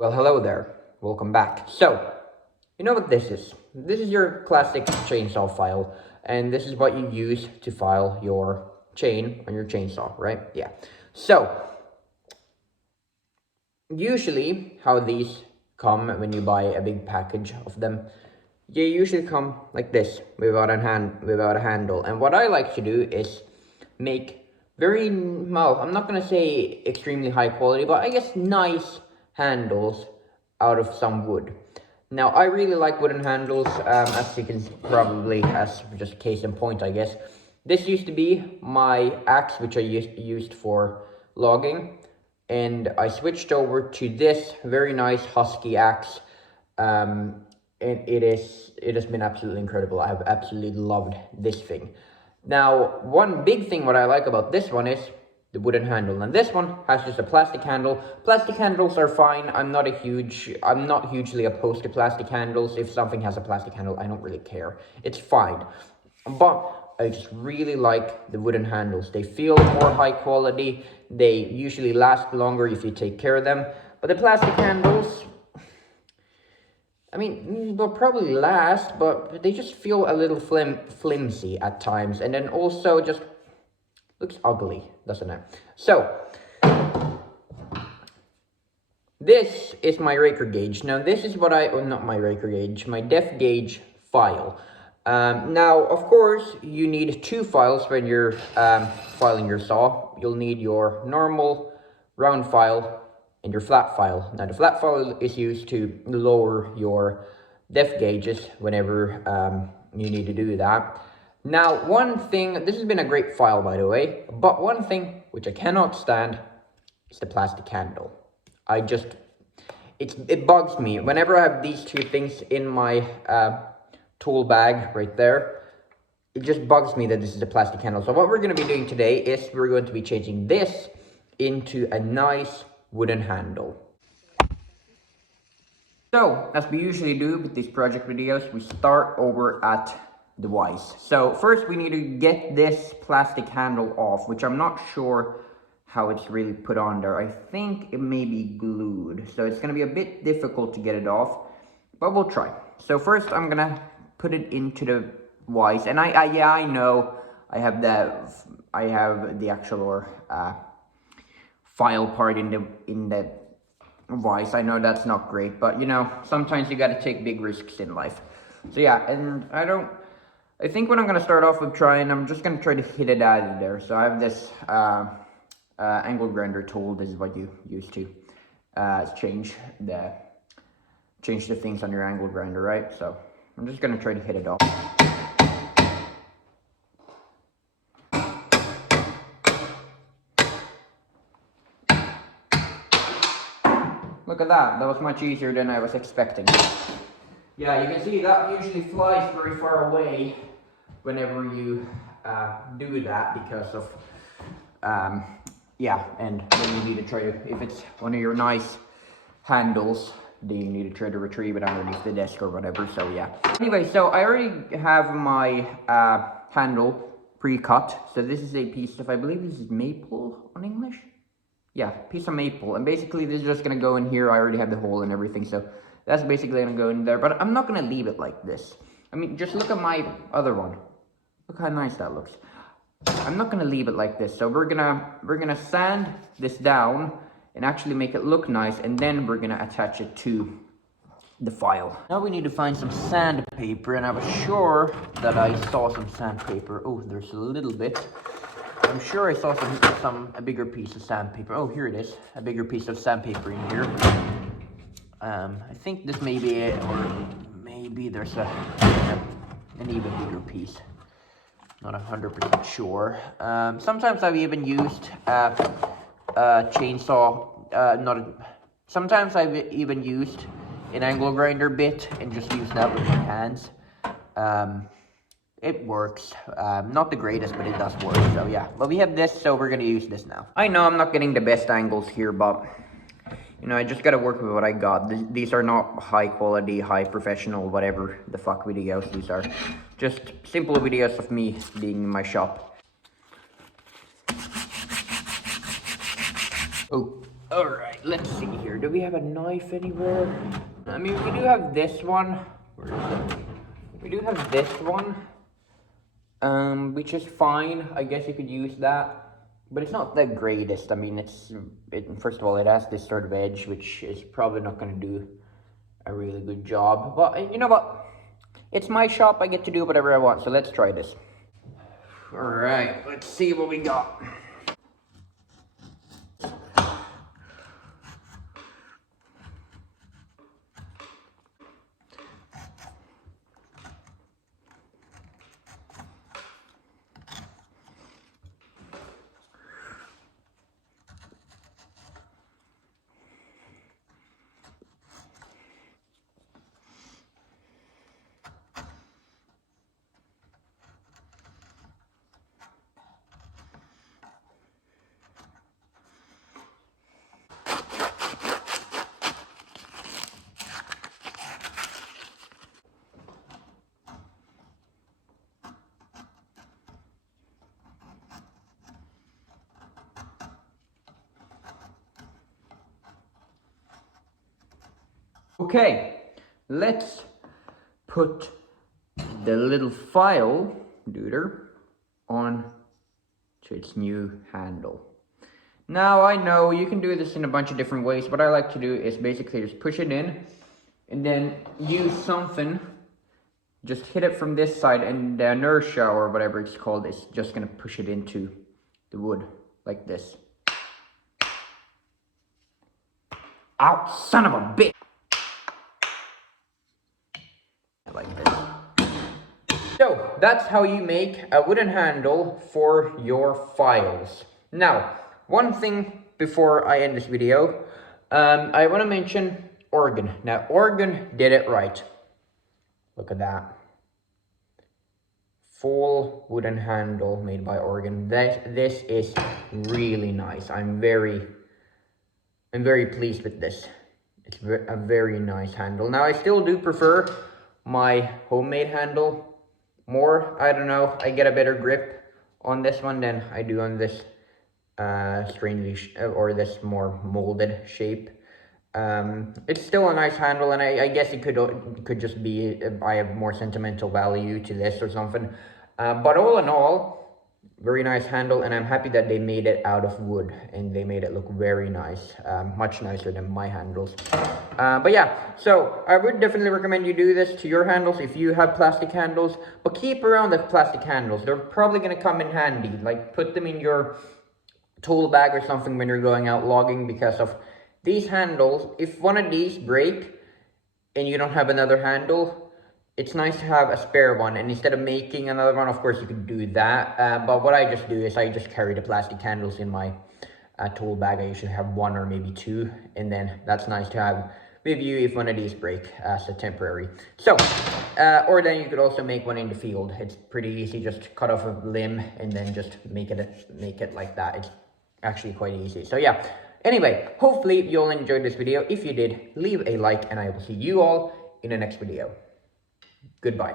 Well, hello there. Welcome back. So, you know what this is? This is your classic chainsaw file, and this is what you use to file your chain on your chainsaw, right? Yeah. So, usually how these come when you buy a big package of them, they usually come like this, without a handle. And what I like to do is make very, well, I'm not gonna say extremely high quality, but I guess nice handles out of some wood. Now, I really like wooden handles, as you can probably, as just case in point, I guess. This used to be my axe, which I used for logging, and I switched over to this very nice Husky axe, and it has been absolutely incredible. I've absolutely loved this thing. Now, one big thing what I like about this one is the wooden handle, and this one has just a plastic handle. Plastic handles are fine. I'm not hugely opposed to plastic handles. If something has a plastic handle, I don't really care. It's fine. But I just really like the wooden handles. They feel more high quality. They usually last longer if you take care of them. But the plastic handles, I mean, they'll probably last, but they just feel a little flimsy at times. And then also just looks ugly, doesn't it? So, this is my raker gauge. Now, this is what not my raker gauge, my depth gauge file. Now, of course, you need two files when you're filing your saw. You'll need your normal round file and your flat file. Now, the flat file is used to lower your depth gauges whenever you need to do that. Now, one thing, this has been a great file, by the way, but one thing which I cannot stand is the plastic handle. It bugs me. Whenever I have these two things in my tool bag right there, it just bugs me that this is a plastic handle. So what we're going to be doing today is we're going to be changing this into a nice wooden handle. So, as we usually do with these project videos, we start over at the vise. So first we need to get this plastic handle off, which I'm not sure how it's really put on there. I think it may be glued, so it's going to be a bit difficult to get it off, but we'll try. So first I'm going to put it into the vise, and I know I have the actual file part in the vise. I know that's not great, but you know, sometimes you got to take big risks in life. So yeah, and I think what I'm going to start off with trying, I'm just going to try to hit it out of there. So I have this angle grinder tool. This is what you use to change the things on your angle grinder, right? So I'm just going to try to hit it off. Look at that. That was much easier than I was expecting. Yeah, you can see that usually flies very far away whenever you do that because of, yeah, and then you need to try to, if it's one of your nice handles, then you need to try to retrieve it underneath the desk or whatever, so yeah. Anyway, so I already have my handle pre-cut. So this is a piece of, I believe this is maple on English? Yeah, piece of maple, and basically this is just gonna go in here. I already have the hole and everything, so that's basically gonna go in there, but I'm not gonna leave it like this. I mean, just look at my other one. Look how nice that looks. I'm not gonna leave it like this, so we're gonna sand this down and actually make it look nice, and then we're gonna attach it to the file. Now we need to find some sandpaper, and I was sure that I saw some sandpaper. Oh, there's a little bit. I'm sure I saw a bigger piece of sandpaper. Oh, here it is, a bigger piece of sandpaper in here. I think this may be it, or maybe there's an even bigger piece. Not 100% sure. Sometimes I've even used chainsaw. Sometimes I've even used an angle grinder bit and just used that with my hands. It works. Not the greatest, but it does work. So yeah, but we have this, so we're gonna use this now. I know I'm not getting the best angles here, but you know, I just gotta work with what I got. These are not high quality, high professional, whatever the fuck videos. These are just simple videos of me being in my shop. Oh, Alright, let's see here. Do we have a knife anywhere? I mean, we do have this one. Where is it? We do have this one. Which is fine. I guess you could use that. But it's not the greatest. I mean, first of all, it has this sort of edge, which is probably not going to do a really good job. But you know what? It's my shop. I get to do whatever I want. So let's try this. Alright, let's see what we got. Okay, let's put the little file duder on to its new handle. Now I know you can do this in a bunch of different ways. What I like to do is basically just push it in and then use something, just hit it from this side, and the inertia or whatever it's called is just gonna push it into the wood like this. Ow, son of a bitch! Like this. So that's how you make a wooden handle for your files. Now, one thing before I end this video, I want to mention Organ. Now, Organ did it right. Look at that. Full wooden handle made by Organ. This is really nice. I'm very pleased with this. It's a very nice handle. Now, I still do prefer my homemade handle more. I don't know, I get a better grip on this one than I do on this or this more molded shape. It's still a nice handle, and I guess it could just be I have more sentimental value to this or something. But all in all, very nice handle, and I'm happy that they made it out of wood and they made it look very nice, much nicer than my handles. But yeah, so I would definitely recommend you do this to your handles if you have plastic handles, but keep around the plastic handles. They're probably going to come in handy. Like, put them in your tool bag or something when you're going out logging, because of these handles. If one of these break and you don't have another handle, it's nice to have a spare one, and instead of making another one, of course you could do that, but what I just do is I just carry the plastic handles in my tool bag. I usually have one or maybe two, and then that's nice to have with you if one of these break as a temporary. So, or then you could also make one in the field. It's pretty easy, just cut off a limb and then just make it like that. It's actually quite easy. So yeah, anyway, hopefully you all enjoyed this video. If you did, leave a like, and I will see you all in the next video. Goodbye.